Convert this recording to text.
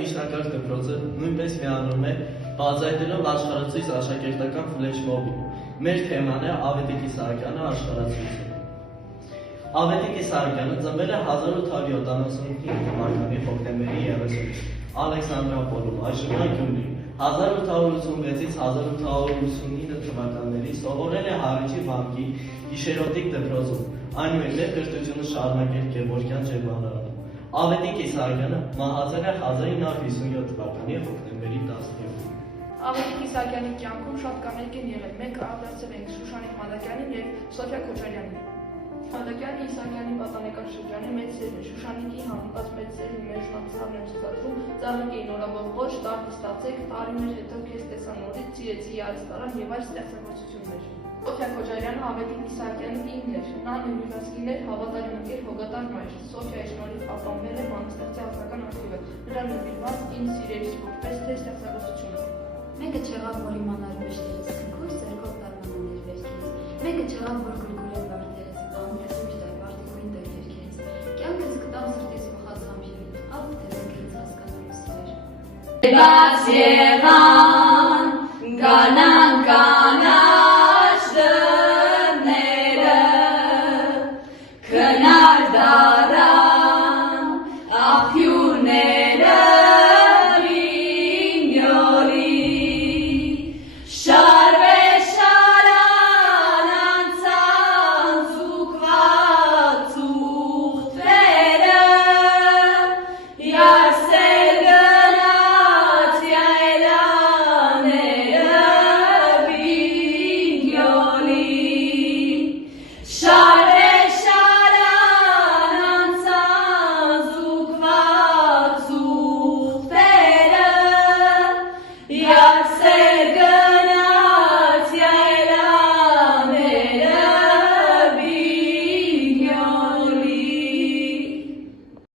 միջնակարգ դպրոցը նույնպես միանում է բացահայտելով աշխարհացույց աշակերտական ֆլեշմոբին։ Մեր թեման է Ավետիքի Սահակյանը աշխարհացույցը։ Ավետիքի Սահակյանը ծնվել է 1875 թվականի հոկտեմբերի 30-ին Ալեքսանդրապոլում, այժմ Գյումրի։ 1886-ից 1889 թվականների սովորել է Հառիչի վանքի գիշերօթիկ դպրոցում, այնուհետև կրթությունը շարունակել Գևորգյան ջերմահարանում։ Ավետիք Իսահակյանը մահացել է 1957 թվականի հոկտեմբերի 17-ին։ Ավետիք Իսահակյանի կյանքում շատ կանայք են եղել, մեկը անդրադարձել ենք Շուշանիկ Մադակյանին և Սոֆյա Քոչարյանին։ Մադակյանը Իսահակյանի պատանեկան շրջանի մեծ սերն է, Շուշանիկի հանդիպած մեծ սերն մեր շնորհքն եմ ցուցադրում, ծաղրիկ էին նորաբող ոչ, տարի ստացեք, տարիներ հետո քեզ տեսա նորից, ծիրեցի արց տարան և այլ ստեղծագործություններ։ Սոֆյա Քոչարյանը Ավետիք Իսահակյանի կինն էր, նա նույնիսկ կին էր, հավատարիմ ընկեր, հոգատար մայր։ Սոֆյայի շնորհիվ ապահովել է բանաստեղծի անձնական արխիվը, նրան նվիրված «Ինձ սիրելիս» որպես թե ստեղծագործությունը։ Մեկը չեղավ, որ իմանար վեշտերից քնքուր, սերքով տարմանաներ վերքերից, մեկը չեղավ, որ գլգուրել վարդերից, աղմուր սուչ տար վարդիկույն տեր երկերից, կյանքս կտամ սրտից մխած համբիրին, աղ թե զնգրից հասկանում սիրեր։ Բաց եղան, գանան